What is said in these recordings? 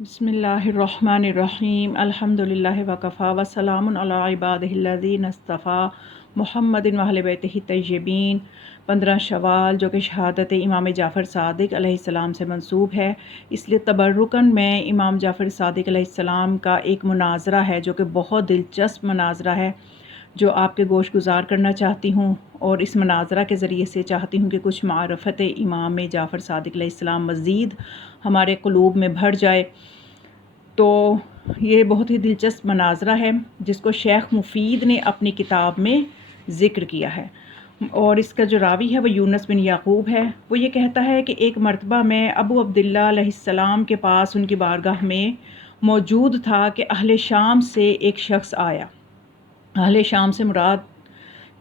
بسم اللہ الرحمن الرحیم الحمدللہ وکفا وسلام علی عبادہ الذین اصطفیٰ محمد واہل بیتہ الطیبین 15 شوال جو کہ شہادت امام جعفر صادق علیہ السلام سے منسوب ہے، اس لیے تبرکاً میں امام جعفر صادق علیہ السلام کا ایک مناظرہ ہے جو کہ بہت دلچسپ مناظرہ ہے، جو آپ کے گوش گزار کرنا چاہتی ہوں، اور اس مناظرہ کے ذریعے سے چاہتی ہوں کہ کچھ معرفت امام جعفر صادق علیہ السلام مزید ہمارے قلوب میں بھر جائے۔ تو یہ بہت ہی دلچسپ مناظرہ ہے جس کو شیخ مفید نے اپنی کتاب میں ذکر کیا ہے، اور اس کا جو راوی ہے وہ یونس بن یعقوب ہے۔ وہ یہ کہتا ہے کہ ایک مرتبہ میں ابو عبداللہ علیہ السلام کے پاس ان کی بارگاہ میں موجود تھا کہ اہل شام سے ایک شخص آیا۔ اہل شام سے مراد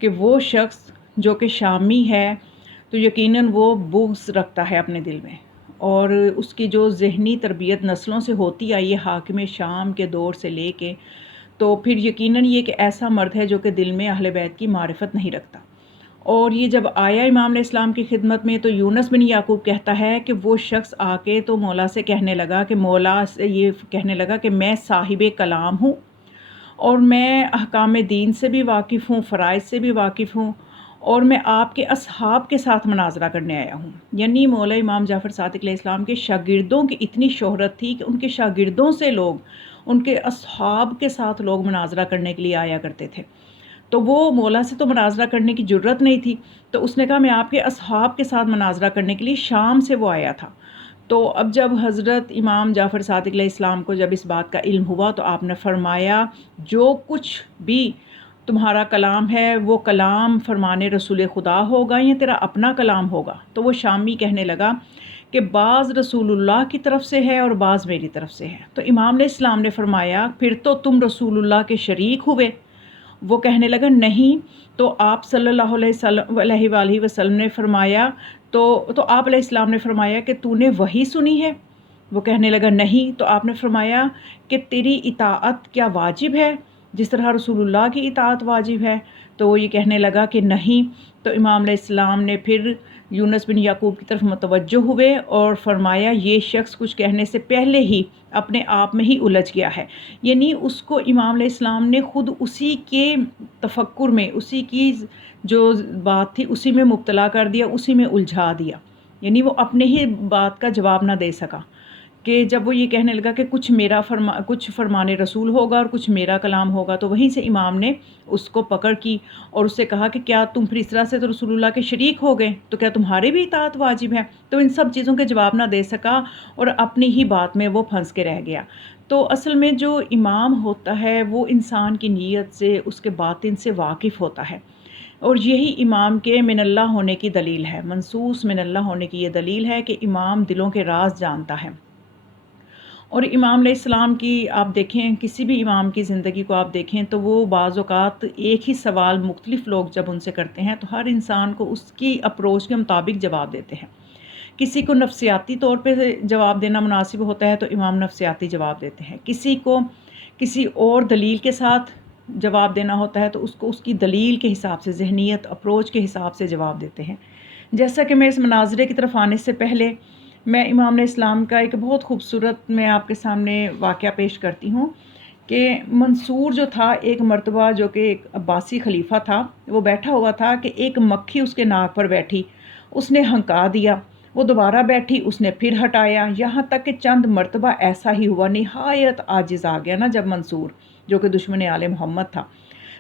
کہ وہ شخص جو کہ شامی ہے تو یقیناً وہ بغض رکھتا ہے اپنے دل میں، اور اس کی جو ذہنی تربیت نسلوں سے ہوتی آئی ہے حاکم شام کے دور سے لے کے، تو پھر یقیناً یہ کہ ایسا مرد ہے جو کہ دل میں اہل بیت کی معرفت نہیں رکھتا۔ اور یہ جب آیا امام علیہ السلام کی خدمت میں تو یونس بن یعقوب کہتا ہے کہ وہ شخص آ کے تو مولا سے کہنے لگا کہ میں صاحب کلام ہوں، اور میں احکام دین سے بھی واقف ہوں، فرائض سے بھی واقف ہوں، اور میں آپ کے اصحاب کے ساتھ مناظرہ کرنے آیا ہوں۔ یعنی مولا امام جعفر صادق علیہ السلام کے شاگردوں کی اتنی شہرت تھی کہ ان کے شاگردوں سے لوگ، ان کے اصحاب کے ساتھ لوگ مناظرہ کرنے کے لیے آیا کرتے تھے۔ تو وہ مولا سے تو مناظرہ کرنے کی جرت نہیں تھی، تو اس نے کہا میں آپ کے اصحاب کے ساتھ مناظرہ کرنے کے لیے شام سے وہ آیا تھا۔ تو اب جب حضرت امام جعفر صادق علیہ السلام کو جب اس بات کا علم ہوا تو آپ نے فرمایا جو کچھ بھی تمہارا کلام ہے وہ کلام فرمان رسول خدا ہوگا یا تیرا اپنا کلام ہوگا؟ تو وہ شامی کہنے لگا کہ بعض رسول اللہ کی طرف سے ہے اور بعض میری طرف سے ہے۔ تو امام علیہ السلام نے فرمایا پھر تو تم رسول اللہ کے شریک ہوئے۔ وہ کہنے لگا نہیں۔ تو آپ صلی اللہ علیہ وآلہ وسلم نے فرمایا تو آپ علیہ السلام نے فرمایا کہ تو نے وحی سنی ہے؟ وہ کہنے لگا نہیں۔ تو آپ نے فرمایا کہ تیری اطاعت کیا واجب ہے جس طرح رسول اللہ کی اطاعت واجب ہے؟ تو وہ یہ کہنے لگا کہ نہیں۔ تو امام علیہ السلام نے پھر یونس بن یعقوب کی طرف متوجہ ہوئے اور فرمایا یہ شخص کچھ کہنے سے پہلے ہی اپنے آپ میں ہی الجھ گیا ہے۔ یعنی اس کو امام علیہ السلام نے خود اسی کے تفکر میں، اسی کی جو بات تھی اسی میں مبتلا کر دیا، اسی میں الجھا دیا۔ یعنی وہ اپنے ہی بات کا جواب نہ دے سکا کہ جب وہ یہ کہنے لگا کہ کچھ فرمان رسول ہوگا اور کچھ میرا کلام ہوگا، تو وہیں سے امام نے اس کو پکڑ کی اور اس سے کہا کہ کیا تم پھر اس طرح سے تو رسول اللہ کے شریک ہو گئے، تو کیا تمہارے بھی اطاعت واجب ہے؟ تو ان سب چیزوں کے جواب نہ دے سکا اور اپنی ہی بات میں وہ پھنس کے رہ گیا۔ تو اصل میں جو امام ہوتا ہے وہ انسان کی نیت سے، اس کے باطن سے واقف ہوتا ہے، اور یہی امام کے من اللہ ہونے کی دلیل ہے، منصوص من اللہ ہونے کی یہ دلیل ہے کہ امام دلوں کے راز جانتا ہے۔ اور امام علیہ السلام کی آپ دیکھیں، کسی بھی امام کی زندگی کو آپ دیکھیں تو وہ بعض اوقات ایک ہی سوال مختلف لوگ جب ان سے کرتے ہیں تو ہر انسان کو اس کی اپروچ کے مطابق جواب دیتے ہیں۔ کسی کو نفسیاتی طور پہ جواب دینا مناسب ہوتا ہے تو امام نفسیاتی جواب دیتے ہیں، کسی کو کسی اور دلیل کے ساتھ جواب دینا ہوتا ہے تو اس کو اس کی دلیل کے حساب سے، ذہنیت، اپروچ کے حساب سے جواب دیتے ہیں۔ جیسا کہ میں اس مناظرے کی طرف آنے سے پہلے میں امام علیہ السلام کا ایک بہت خوبصورت میں آپ کے سامنے واقعہ پیش کرتی ہوں کہ منصور جو تھا ایک مرتبہ، جو کہ ایک عباسی خلیفہ تھا، وہ بیٹھا ہوا تھا کہ ایک مکھی اس کے ناک پر بیٹھی، اس نے ہنکا دیا، وہ دوبارہ بیٹھی، اس نے پھر ہٹایا، یہاں تک کہ چند مرتبہ ایسا ہی ہوا، نہایت عاجز آ گیا نا جب منصور جو کہ دشمن آل محمد تھا۔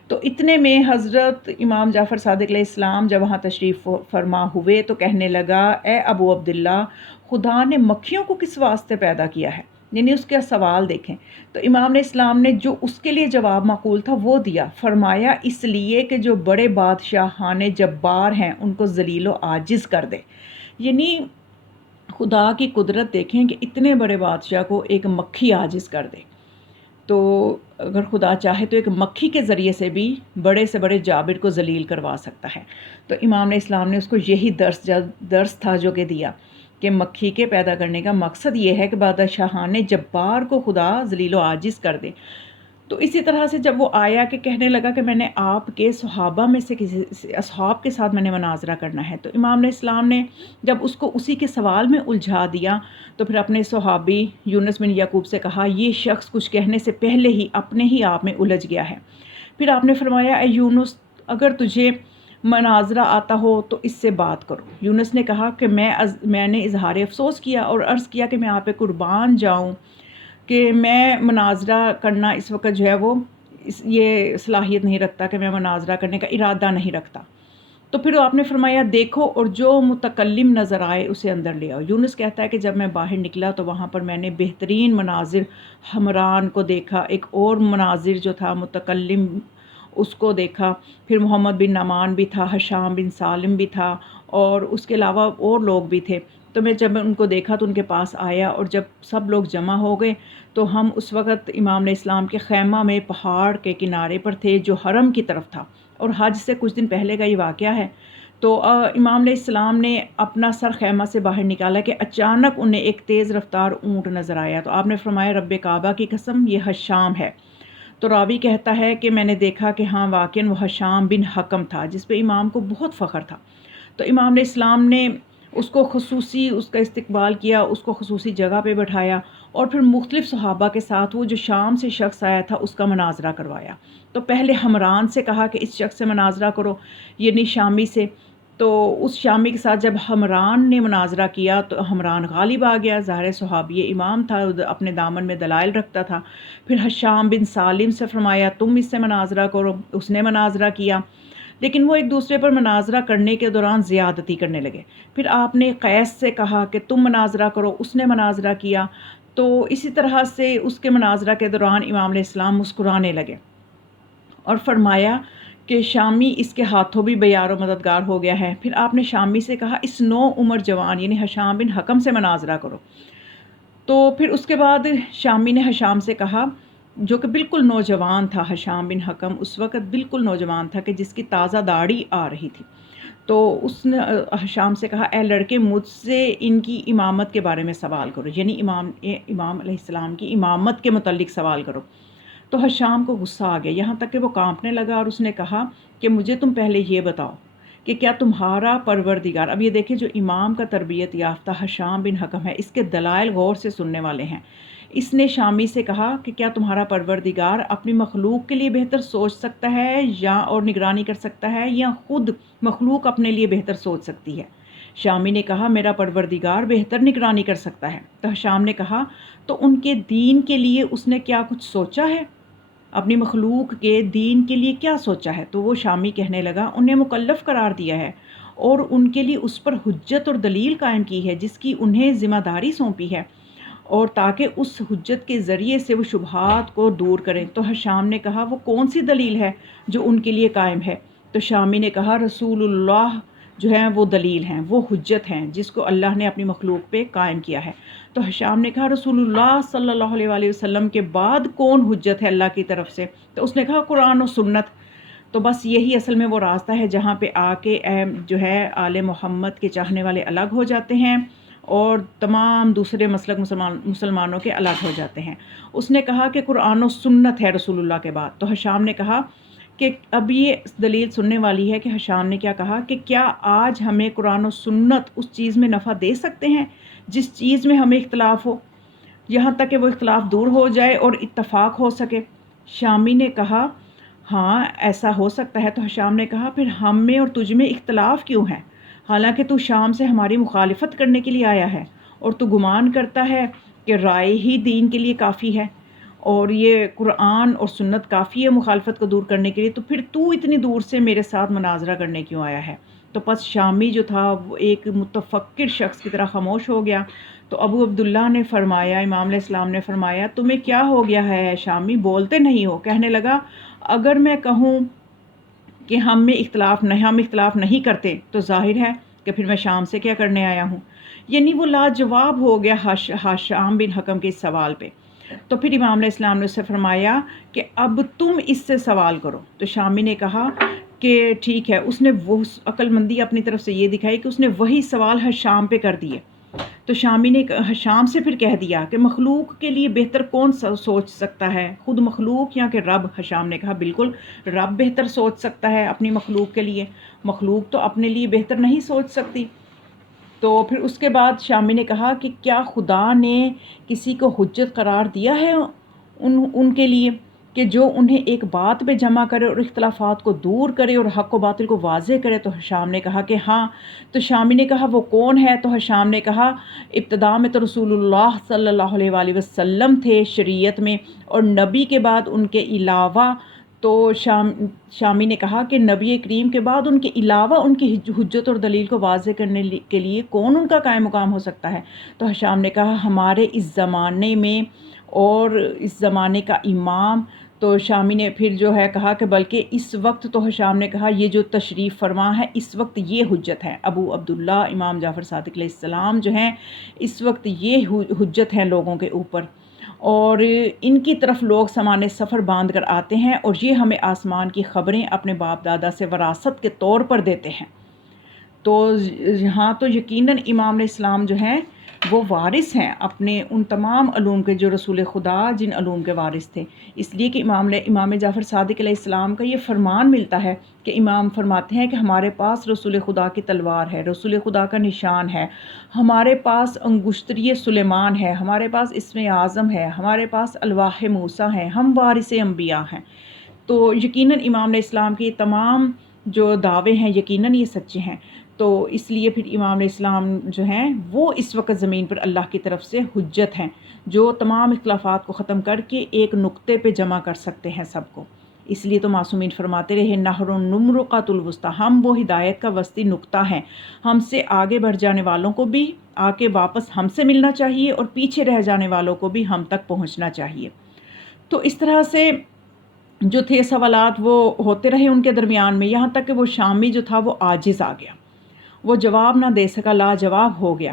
تو اتنے میں حضرت امام جعفر صادق علیہ السلام جب وہاں تشریف فرما ہوئے تو کہنے لگا اے ابو عبداللہ، خدا نے مکھیوں کو کس واسطے پیدا کیا ہے؟ یعنی اس کا سوال دیکھیں۔ تو امام علیہ السلام نے جو اس کے لیے جواب معقول تھا وہ دیا، فرمایا اس لیے کہ جو بڑے بادشاہان جبار ہیں ان کو ذلیل و عاجز کر دے۔ یعنی خدا کی قدرت دیکھیں کہ اتنے بڑے بادشاہ کو ایک مکھی عاجز کر دے، تو اگر خدا چاہے تو ایک مکھی کے ذریعے سے بھی بڑے سے بڑے جابر کو ذلیل کروا سکتا ہے۔ تو امام علیہ السلام نے اس کو یہی درس تھا جو کہ دیا کہ مکھی کے پیدا کرنے کا مقصد یہ ہے کہ بادشاہان جبار کو خدا ذلیل و عاجز کر دے۔ تو اسی طرح سے جب وہ آیا کہ کہنے لگا کہ میں نے آپ کے صحابہ میں سے کسی اصحاب کے ساتھ میں نے مناظرہ کرنا ہے، تو امام علیہ السلام نے جب اس کو اسی کے سوال میں الجھا دیا تو پھر اپنے صحابی یونس بن یعقوب سے کہا یہ شخص کچھ کہنے سے پہلے ہی اپنے ہی آپ میں الجھ گیا ہے۔ پھر آپ نے فرمایا اے یونس اگر تجھے مناظرہ آتا ہو تو اس سے بات کرو۔ یونس نے کہا کہ میں نے اظہار افسوس کیا اور عرض کیا کہ میں آپ پہ قربان جاؤں کہ میں مناظرہ کرنا اس وقت جو ہے وہ یہ صلاحیت نہیں رکھتا کہ میں مناظرہ کرنے کا ارادہ نہیں رکھتا۔ تو پھر آپ نے فرمایا دیکھو اور جو متکلم نظر آئے اسے اندر لے آؤ۔ یونس کہتا ہے کہ جب میں باہر نکلا تو وہاں پر میں نے بہترین مناظر حمران کو دیکھا، ایک اور مناظر جو تھا متکلم اس کو دیکھا، پھر محمد بن نعمان بھی تھا، حشام بن سالم بھی تھا اور اس کے علاوہ اور لوگ بھی تھے۔ تو میں جب ان کو دیکھا تو ان کے پاس آیا اور جب سب لوگ جمع ہو گئے تو ہم اس وقت امام علیہ السلام کے خیمہ میں پہاڑ کے کنارے پر تھے جو حرم کی طرف تھا، اور حج سے کچھ دن پہلے کا یہ واقعہ ہے۔ تو امام علیہ السلام نے اپنا سر خیمہ سے باہر نکالا کہ اچانک انہیں ایک تیز رفتار اونٹ نظر آیا، تو آپ نے فرمایا رب کعبہ کی قسم یہ حشام ہے۔ تو راوی کہتا ہے کہ میں نے دیکھا کہ ہاں واقعاً وہ حشام بن حکم تھا جس پہ امام کو بہت فخر تھا۔ تو امام علیہ السلام نے اس کا استقبال کیا، اس کو خصوصی جگہ پہ بٹھایا اور پھر مختلف صحابہ کے ساتھ وہ جو شام سے شخص آیا تھا اس کا مناظرہ کروایا۔ تو پہلے حمران سے کہا کہ اس شخص سے مناظرہ کرو، یعنی شامی سے۔ تو اس شامی کے ساتھ جب حمران نے مناظرہ کیا تو حمران غالب آ گیا، ظاہر صحابی امام تھا، اپنے دامن میں دلائل رکھتا تھا۔ پھر حشام بن سالم سے فرمایا تم اس سے مناظرہ کرو، اس نے مناظرہ کیا، لیکن وہ ایک دوسرے پر مناظرہ کرنے کے دوران زیادتی کرنے لگے۔ پھر آپ نے قیس سے کہا کہ تم مناظرہ کرو، اس نے مناظرہ کیا۔ تو اسی طرح سے اس کے مناظرہ کے دوران امام علیہ السلام مسکرانے لگے اور فرمایا کہ شامی اس کے ہاتھوں بھی بیار و مددگار ہو گیا ہے۔ پھر آپ نے شامی سے کہا اس نو عمر جوان یعنی حشام بن حکم سے مناظرہ کرو۔ تو پھر اس کے بعد شامی نے حشام سے کہا جو کہ بالکل نوجوان تھا، حشام بن حکم اس وقت بالکل نوجوان تھا کہ جس کی تازہ داڑھی آ رہی تھی۔ تو اس نے حشام سے کہا اے لڑکے مجھ سے ان کی امامت کے بارے میں سوال کرو، یعنی امام علیہ السلام کی امامت کے متعلق سوال کرو۔ تو حشام کو غصہ آ گیا یہاں تک کہ وہ کانپنے لگا اور اس نے کہا کہ مجھے تم پہلے یہ بتاؤ کہ کیا تمہارا پروردگار، اب یہ دیکھیں جو امام کا تربیت یافتہ حشام بن حکم ہے اس کے دلائل غور سے سننے والے ہیں۔ اس نے شامی سے کہا کہ کیا تمہارا پروردگار اپنی مخلوق کے لیے بہتر سوچ سکتا ہے یا اور نگرانی کر سکتا ہے یا خود مخلوق اپنے لیے بہتر سوچ سکتی ہے؟ شامی نے کہا میرا پروردگار بہتر نگرانی کر سکتا ہے۔ تو حشام نے کہا تو ان کے دین کے لیے اس نے کیا کچھ سوچا ہے؟ اپنی مخلوق کے دین کے لیے کیا سوچا ہے؟ تو وہ شامی کہنے لگا انہیں مکلف قرار دیا ہے اور ان کے لیے اس پر حجت اور دلیل قائم کی ہے جس کی انہیں ذمہ داری سونپی ہے، اور تاکہ اس حجت کے ذریعے سے وہ شبہات کو دور کریں۔ تو حشام نے کہا وہ کون سی دلیل ہے جو ان کے لیے قائم ہے؟ تو شامی نے کہا رسول اللہ جو ہیں وہ دلیل ہیں، وہ حجت ہیں جس کو اللہ نے اپنی مخلوق پہ قائم کیا ہے۔ تو حشام نے کہا رسول اللہ صلی اللہ علیہ وآلہ وسلم کے بعد کون حجت ہے اللہ کی طرف سے؟ تو اس نے کہا قرآن و سنت۔ تو بس یہی اصل میں وہ راستہ ہے جہاں پہ آ کے جو ہے آل محمد کے چاہنے والے الگ ہو جاتے ہیں اور تمام دوسرے مسلک مسلمانوں کے الگ ہو جاتے ہیں۔ اس نے کہا کہ قرآن و سنت ہے رسول اللہ کے بعد۔ تو حشام نے کہا کہ اب یہ دلیل سننے والی ہے کہ حشام نے کیا کہا کہ کیا آج ہمیں قرآن و سنت اس چیز میں نفع دے سکتے ہیں جس چیز میں ہمیں اختلاف ہو، یہاں تک کہ وہ اختلاف دور ہو جائے اور اتفاق ہو سکے؟ شامی نے کہا ہاں ایسا ہو سکتا ہے۔ تو حشام نے کہا پھر ہم میں اور تجھ میں اختلاف کیوں ہے، حالانکہ تو شام سے ہماری مخالفت کرنے کے لیے آیا ہے اور تو گمان کرتا ہے کہ رائے ہی دین کے لیے کافی ہے اور یہ قرآن اور سنت کافی ہے مخالفت کو دور کرنے کے لیے، تو پھر تو اتنی دور سے میرے ساتھ مناظرہ کرنے کیوں آیا ہے؟ تو پس شامی جو تھا وہ ایک متفکر شخص کی طرح خاموش ہو گیا۔ تو ابو عبداللہ نے فرمایا، امام علیہ السلام نے فرمایا تمہیں کیا ہو گیا ہے شامی، بولتے نہیں ہو؟ کہنے لگا اگر میں کہوں کہ ہم اختلاف نہیں کرتے تو ظاہر ہے کہ پھر میں شام سے کیا کرنے آیا ہوں؟ یعنی وہ لاجواب ہو گیا حشام بن حکم کے اس سوال پہ۔ تو پھر امام علیہ السلام نے اس سے فرمایا کہ اب تم اس سے سوال کرو۔ تو شامی نے کہا کہ ٹھیک ہے۔ اس نے وہ عقل مندی اپنی طرف سے یہ دکھائی کہ اس نے وہی سوال حشام پہ کر دیے۔ تو شامی نے شام سے پھر کہہ دیا کہ مخلوق کے لیے بہتر کون سوچ سکتا ہے، خود مخلوق یا کہ رب؟ شام نے کہا بالکل رب بہتر سوچ سکتا ہے اپنی مخلوق کے لیے، مخلوق تو اپنے لیے بہتر نہیں سوچ سکتی۔ تو پھر اس کے بعد شامی نے کہا کہ کیا خدا نے کسی کو حجت قرار دیا ہے ان کے لیے کہ جو انہیں ایک بات پہ جمع کرے اور اختلافات کو دور کرے اور حق و باطل کو واضح کرے؟ تو حشام نے کہا کہ ہاں۔ تو شامی نے کہا وہ کون ہے؟ تو حشام نے کہا ابتدا میں تو رسول اللہ صلی اللہ علیہ وآلہ وسلم تھے شریعت میں، اور نبی کے بعد ان کے علاوہ، تو شامی نے کہا کہ نبی کریم کے بعد ان کے علاوہ ان کی حجت اور دلیل کو واضح کرنے کے لیے کون ان کا قائم مقام ہو سکتا ہے؟ تو حشام نے کہا ہمارے اس زمانے میں اور اس زمانے کا امام۔ تو شامی نے پھر جو ہے کہا کہ بلکہ اس وقت، تو حشام نے کہا یہ جو تشریف فرما ہے اس وقت یہ حجت ہے، ابو عبداللہ امام جعفر صادق علیہ السلام جو ہیں اس وقت یہ حجت ہیں لوگوں کے اوپر، اور ان کی طرف لوگ سامان سفر باندھ کر آتے ہیں اور یہ ہمیں آسمان کی خبریں اپنے باپ دادا سے وراثت کے طور پر دیتے ہیں۔ تو یہاں تو یقیناً امام علیہ السلام جو ہیں وہ وارث ہیں اپنے ان تمام علوم کے جو رسول خدا جن علوم کے وارث تھے، اس لیے کہ امام جعفر صادق علیہ السلام کا یہ فرمان ملتا ہے کہ امام فرماتے ہیں کہ ہمارے پاس رسول خدا کی تلوار ہے، رسول خدا کا نشان ہے، ہمارے پاس انگشتری سلیمان ہے، ہمارے پاس اسم اعظم ہے، ہمارے پاس الواح موسیٰ ہیں، ہم وارث انبیاء ہیں۔ تو یقیناً امام علیہ السلام کے تمام جو دعوے ہیں یقیناً یہ سچے ہیں۔ تو اس لیے پھر امام علیہ السلام جو ہیں وہ اس وقت زمین پر اللہ کی طرف سے حجت ہیں، جو تمام اختلافات کو ختم کر کے ایک نقطے پہ جمع کر سکتے ہیں سب کو۔ اس لیے تو معصومین فرماتے رہے نہر نمرقۃ الوسطیٰ، ہم وہ ہدایت کا وسطی نقطہ ہیں، ہم سے آگے بڑھ جانے والوں کو بھی آ کے واپس ہم سے ملنا چاہیے اور پیچھے رہ جانے والوں کو بھی ہم تک پہنچنا چاہیے۔ تو اس طرح سے جو تھے سوالات وہ ہوتے رہے ان کے درمیان میں، یہاں تک کہ وہ شامی جو تھا وہ عاجز آ گیا، وہ جواب نہ دے سکا، لاجواب ہو گیا۔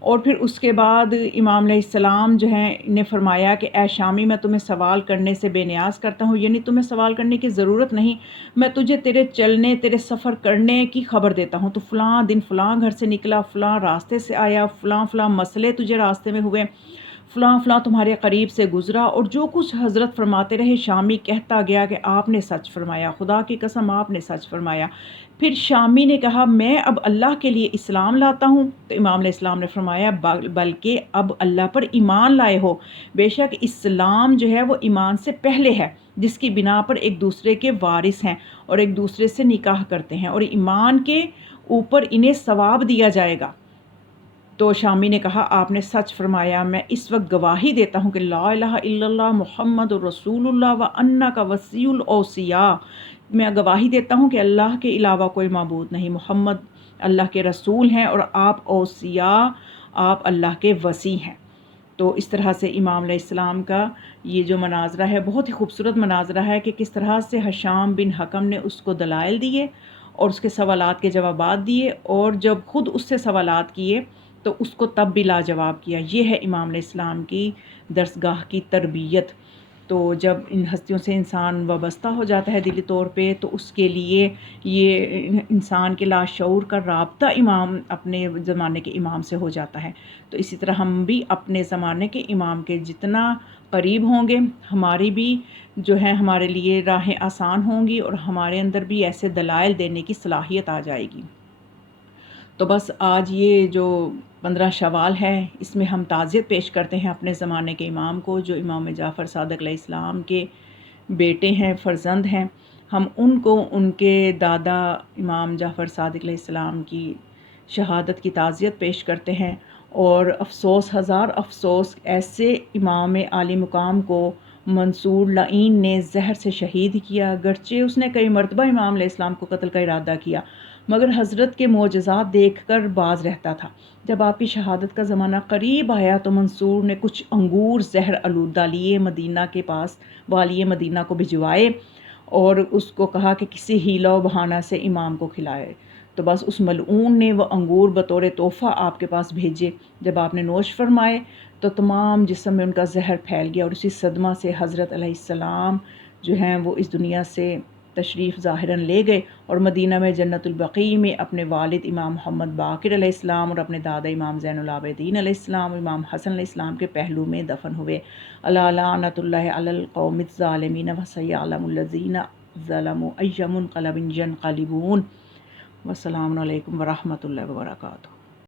اور پھر اس کے بعد امام علیہ السلام جو ہیں نے فرمایا کہ اے شامی میں تمہیں سوال کرنے سے بے نیاز کرتا ہوں، یعنی تمہیں سوال کرنے کی ضرورت نہیں، میں تجھے تیرے چلنے تیرے سفر کرنے کی خبر دیتا ہوں۔ تو فلاں دن فلاں گھر سے نکلا، فلاں راستے سے آیا، فلاں فلاں مسئلے تجھے راستے میں ہوئے، فلاں فلاں تمہارے قریب سے گزرا، اور جو کچھ حضرت فرماتے رہے شامی کہتا گیا کہ آپ نے سچ فرمایا، خدا کی قسم آپ نے سچ فرمایا۔ پھر شامی نے کہا میں اب اللہ کے لیے اسلام لاتا ہوں۔ تو امام علیہ السلام نے فرمایا بلکہ اب اللہ پر ایمان لائے ہو، بے شک اسلام جو ہے وہ ایمان سے پہلے ہے، جس کی بنا پر ایک دوسرے کے وارث ہیں اور ایک دوسرے سے نکاح کرتے ہیں، اور ایمان کے اوپر انہیں ثواب دیا جائے گا۔ تو شامی نے کہا آپ نے سچ فرمایا، میں اس وقت گواہی دیتا ہوں کہ لا الہ الا اللہ محمد رسول اللہ وانک وصی الاوصیاء، میں گواہی دیتا ہوں کہ اللہ کے علاوہ کوئی معبود نہیں، محمد اللہ کے رسول ہیں اور آپ اوصیاء، آپ اللہ کے وصی ہیں۔ تو اس طرح سے امام علیہ السلام کا یہ جو مناظرہ ہے بہت ہی خوبصورت مناظرہ ہے کہ کس طرح سے حشام بن حکم نے اس کو دلائل دیے اور اس کے سوالات کے جوابات دیے، اور جب خود اس سے سوالات کیے تو اس کو تب بھی لاجواب کیا۔ یہ ہے امام علیہ السلام کی درسگاہ کی تربیت۔ تو جب ان ہستیوں سے انسان وابستہ ہو جاتا ہے دلی طور پہ تو اس کے لیے یہ انسان کے لاشعور کا رابطہ امام اپنے زمانے کے امام سے ہو جاتا ہے۔ تو اسی طرح ہم بھی اپنے زمانے کے امام کے جتنا قریب ہوں گے ہماری بھی جو ہے ہمارے لیے راہیں آسان ہوں گی اور ہمارے اندر بھی ایسے دلائل دینے کی صلاحیت آ جائے گی۔ تو بس آج یہ جو 15 شوال ہے اس میں ہم تعزیت پیش کرتے ہیں اپنے زمانے کے امام کو، جو امام جعفر صادق علیہ السلام کے بیٹے ہیں، فرزند ہیں۔ ہم ان کو ان کے دادا امام جعفر صادق علیہ السلام کی شہادت کی تعزیت پیش کرتے ہیں، اور افسوس ہزار افسوس ایسے امام عالی مقام کو منصور لعین نے زہر سے شہید کیا، گرچہ اس نے کئی مرتبہ امام علیہ السلام کو قتل کا ارادہ کیا مگر حضرت کے معجزات دیکھ کر باز رہتا تھا۔ جب آپ کی شہادت کا زمانہ قریب آیا تو منصور نے کچھ انگور زہر آلودہ لیے، مدینہ کے پاس والی مدینہ کو بھجوائے اور اس کو کہا کہ کسی ہیلہ و بہانہ سے امام کو کھلائے۔ تو بس اس ملعون نے وہ انگور بطور تحفہ آپ کے پاس بھیجے۔ جب آپ نے نوش فرمائے تو تمام جسم میں ان کا زہر پھیل گیا، اور اسی صدمہ سے حضرت علیہ السلام جو ہیں وہ اس دنیا سے تشریف ظاہراً لے گئے اور مدینہ میں جنت البقیع میں اپنے والد امام محمد باقر علیہ السلام اور اپنے دادا امام زین العابدین علیہ السلام اور امام حسن علیہ السلام کے پہلو میں دفن ہوئے۔ الا لعنۃ اللہ علی القوم الظالمین وسیعلم الذین ظلموا ای منقلب ینقلبون۔ والسلام علیکم ورحمۃ اللہ وبرکاتہ۔